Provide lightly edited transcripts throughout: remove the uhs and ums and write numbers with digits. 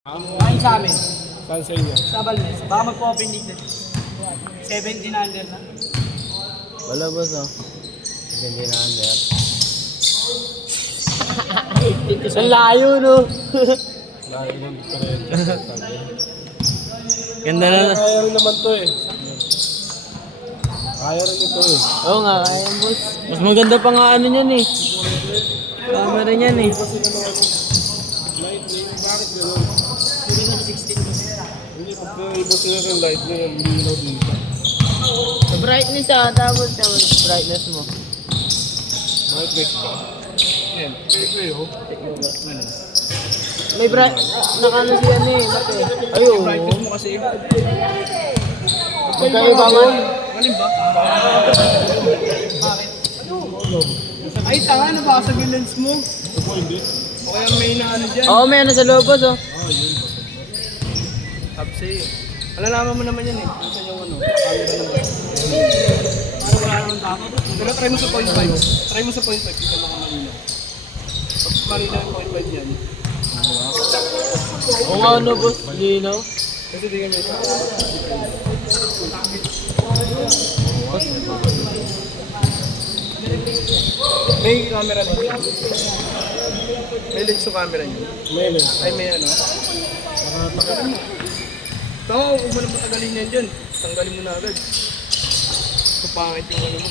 Kain sa amin. Saan sa inyo? Sa Balmes. Baka mag-open dito. 17 under na. Wala boss oh. Hindi na under. Ang layo no. Layo ng diferensya. Ganda na. Kaya rin naman to eh. Kaya rin ito eh. Oo nga, kaya boss. Mas maganda pa nga ano niyan eh. Camera niyan eh. Light na yun. Bakit gano'n? Pwede na 16 mo. Hindi pag iba sila ng light na yung linaw dito. Sa brightness ah, tapos brightness mo. Brightness ba? Yan. Pwede oh. May bright, nakano siya eh, mate. Ayun. Brightness mo kasi. Magkayo ba man? Galing ba? Bakit? Ay, tanga, nabasag yung lens mo. Ako hindi. O kaya may naano dyan. Oo, may ano sa loob boss oh. Tapsi. Alalaman mo naman yan eh. Ano sa yung ano? Camera naman. Para wala naman takot. Pero try mo sa 0.5. Try mo sa 0.5. Kita mo kung malinaw. Pag malinaw yung 0.5 yan. Oo nga ano boss, linaw. Kasi di kami ito. May camera na yun. May lens yung camera niyo. May lens. Ay may ano. Nakatagal mo. Ito, kung mo na patagalin yan dyan. Tanggalin mo na agad. Kapangit yung ano mo.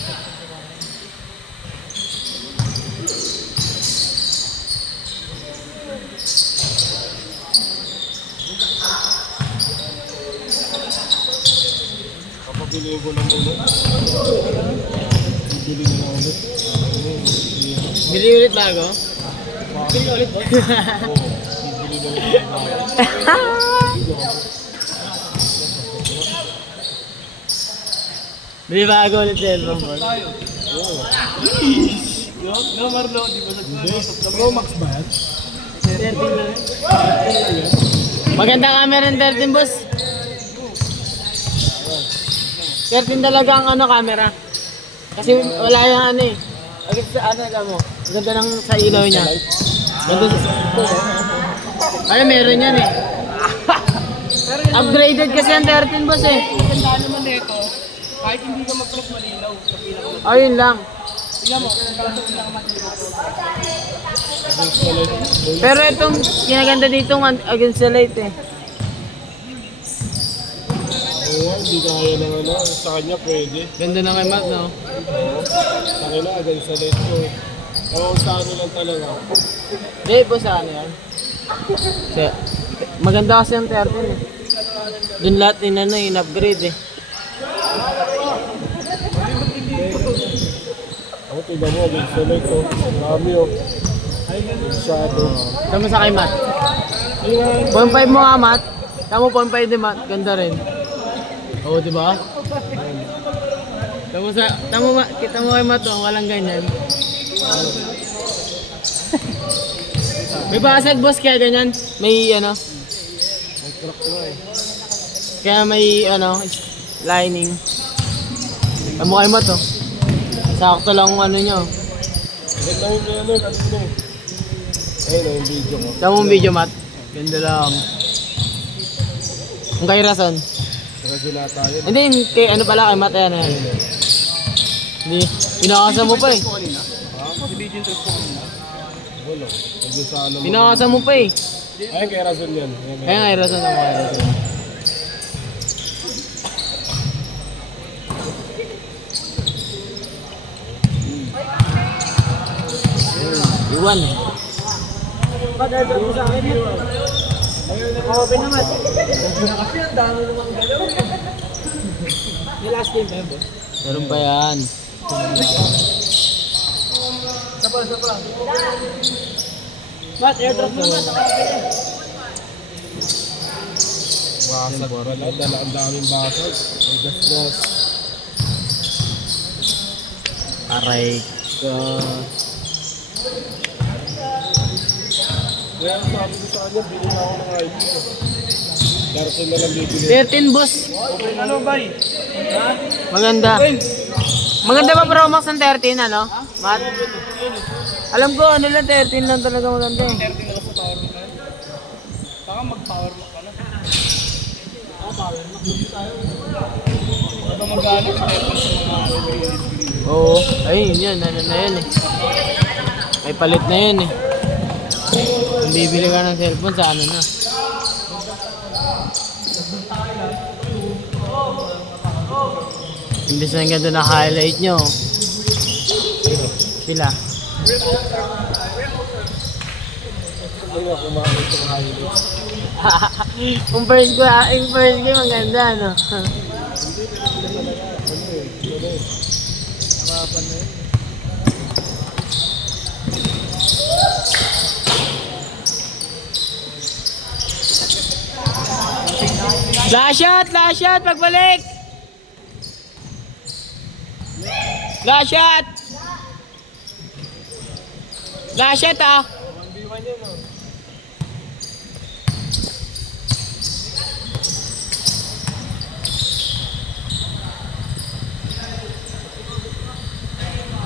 Kapabili ko lang ulit. Bibili na lang ulit. Bili ulit bago? Bili ulit ba? Bibili na lang Bili bago ulit cellphone boss. Tayo. No, Marlo, di ba nag-usap kami? Pro Max ba yan? 13 lang. Maganda camera ng 13 boss. 13 talaga ang ano camera. Kasi wala yung ano eh. Agad sa ano ka mo. Ganda ng sa ilaw niya. Ganda sa... Ano meron yan eh. Pero yun, Upgraded kasi ang 13 boss eh. ang ganda naman nito, kahit hindi ka mag-press malinaw sa pinaka. Ayun lang. Tingnan mo, kung sa pinakamatinaw. Pero itong kinaganda dito against the light eh. Oo, hindi kaya ng ano. Sa kanya pwede. Ganda na kay Matt no? Oo. Sa kanya agad sa light ko. Oo, sa ano lang talaga. Hindi po sa ano yan. Kasi, maganda kasi ang 13 eh. Doon lahat in-upgrade eh. Ako, tiba mo, agad sa light ko. Marami oh. Masyado. Tama sa kay Matt. 0.5 mo nga Matt. Tama 0.5 din Matt. Ganda rin. Oo, di ba? Kita mo kay Matt oh, walang ganyan. May basag boss kaya ganyan. May ano. May crack na eh. Kaya may ano, lining. Tama kay Matt oh. Sakto lang ang ano nyo. Ganda yung ano, ano na eh. Ayun na yung video ko. Tama mo video Matt. Ganda lang. Ang kay Rason. Saka sinata yun. Hindi, kay ano pala kay Matt yan eh. Hindi, pinakasa mo pa eh. Video yung trip ko kanina. Wala. Medyo sa ano mo. Pinakasa mo pa eh. Ay, kay Razon yan. Kaya nga Rason ang kay Rason. Iwan. Padadaan mo sa akin yun. Open naman. Kasi ang dami namang galaw. Yung last game ba boss? Meron pa yan. Sapa. Mat, airdrop mo na sa kapatid. Wasag pala. Dala ang daming basag. May gas-gas. Aray ka. Kaya ang sabi ko sa kanya, bilhin ako ng ID ko. Darating na lang bibili. 13 boss. Okay, ano bay? Ha? Maganda. Maganda ba Pro Max ng 13 ano? Matt? Alam ko ano lang 13 lang talaga maganda eh. 30 na lang sa power nila. Saka Baka mag-power lock ka na. Baka mag-ano, step sa mga green. Oo, ayun yan, ano na yan eh. May palit na yan eh. Kung bibili ka ng cellphone sa ano na. Imbis na ganda na highlight nyo. Sila. Ano kumain sa highlights? Yung first ko maganda no. Flash shot, pagbalik! Flash shot! Flash shot ah!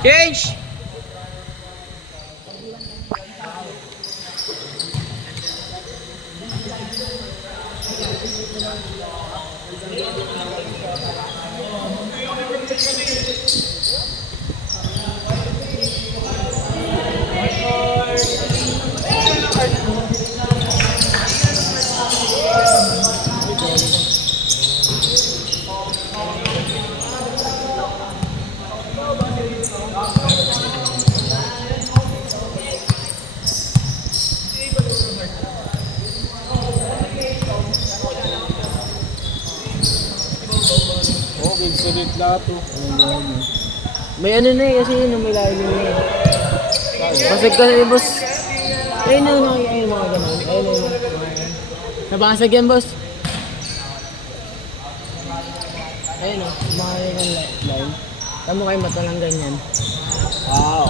Change! Oo, Vincent Lato. May ano na eh, kasi yun, may lalim na eh. Basag kasi boss. Ayun na, ayun mga ganun. Ayun na, nabasag yan boss. Ayun o, mga yung line. Tamo kayo mata lang ganyan. Wow.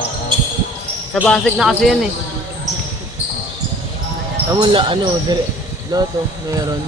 Sa basag na kasi yan eh. Tamo ano, loto, meron.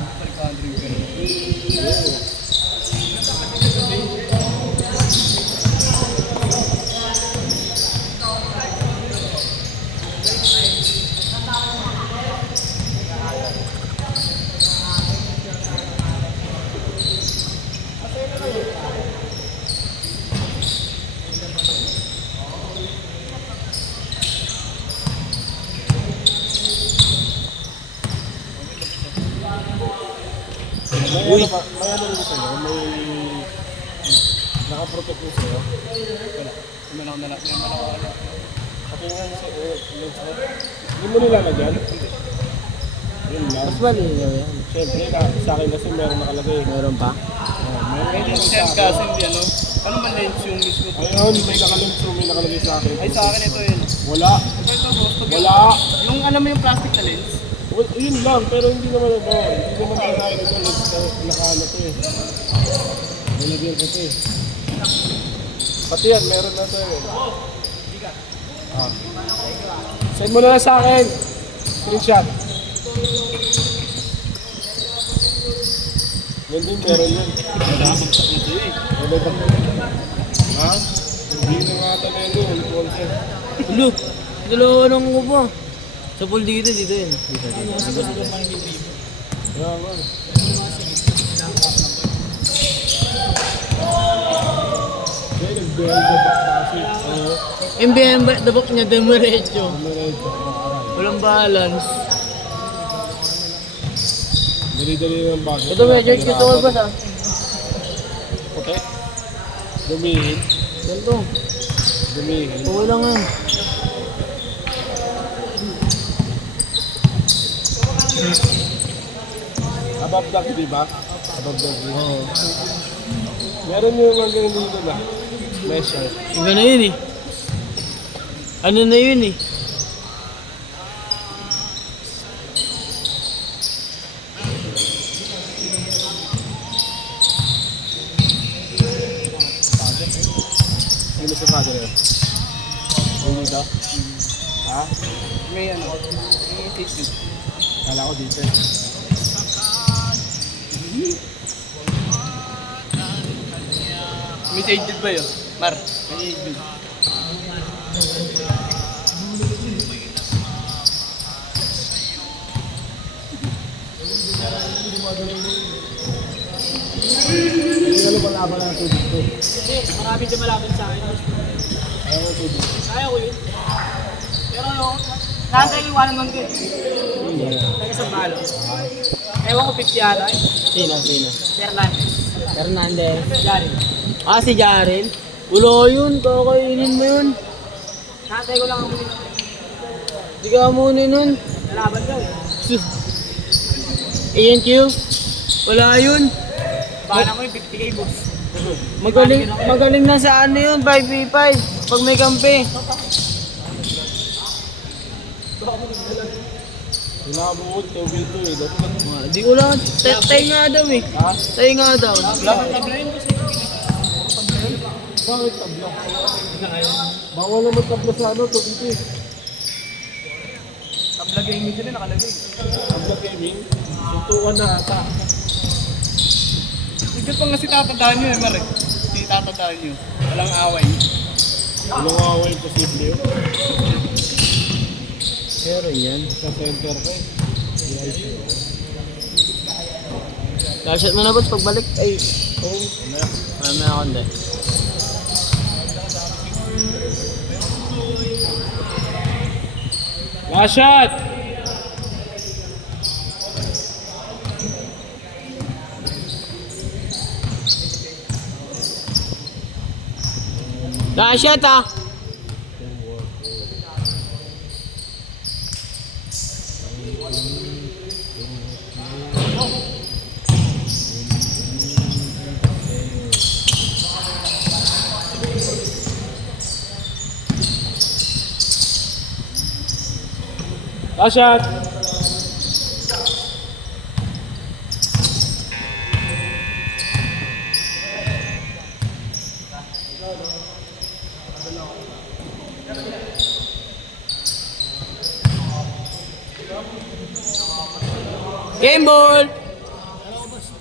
May ano rin sa'yo? May nakaprotect mo sa'yo? Wala. May manakaw. Patingin mo sa'yo. Hindi mo nilalagyan? Yun lang. Mas malinaw yan. Siyempre, sa akin kasi meron nakalagay. Meron pa? May lens set kasi hindi ano. Ano ba lens yung mismo? Ayun, may nakalagay sa akin. Ay sa akin ito yun. Wala. Ito boss. Wala. Yung alam mo yung plastic na lens? Well, yun lang, pero hindi naman ano. Hindi naman kailangan ito. Nakaano to eh. Nilagyan ko to eh. Pati yan, meron na to eh. Ah. Send mo na lang sa akin. Screenshot. Yan din, meron yan. Nakabagsak na ito eh. Ano ba? Ha? Hindi na nga ito na yun. Ulit-ulit. Ulo, dalawa nang upo. Sa pool dito yun. Dito. Kaya nga. Kaya nag-build na back kasi. MBM dabok niya demiretso. Diretso. Walang balance. Dali-dali ng bagay. Ito medyo cute ako ba sa? Okay. Dumihin. Ganito. Dumihin. Oo lang yan. Above dog, di ba? Above dog. Oo. Meron yung mga ganun dito na. Measure. Iba na yun eh. Ano na yun eh. Sino sa father yun? Yung dito? Ha? May ano. May safety. Kala ko dito eh. May shaded ba yun? Mar, may shaded. Hindi ka lumalaban lang ng tubig to. Hindi, marami din malapit sa akin. Ayaw ng tubig. Kaya ko yun. Pero ano, nantay ko iwanan nun din. Taga sa balo. Ewan ko 50 ata eh. Sino? Fernandez. Fernandez. Jari. Ah, si Jaren. Wala yun, kakainin mo yun. Nantay ko lang ang muli. Hindi ka muna nun. Nalaban daw eh. ANQ? Wala yun. Baka mo yung 50k boss. Magaling na sa ano yun, 5v5. Pag may kampi. Hinabuot, tubig to eh. Dapat Di ko lang. Tayo nga daw eh. ha? Tayo nga daw. Tabla yun boss. Bakit tabla? Bawal naman tabla sa ano, tubig to eh. Tabla gaming din nakalagay. Tabla gaming, suntukan na ata. Hindi pa nga si tatandaan nyo eh, Mare. Si tatandaan nyo. Walang away. Walang away, posible yun. Pero yan. Sa center ka eh. Lashot mo na boss pagbalik. Ay, Oh, marami na ako hindi. last shot! Lashot ah! Last shot! Game ball!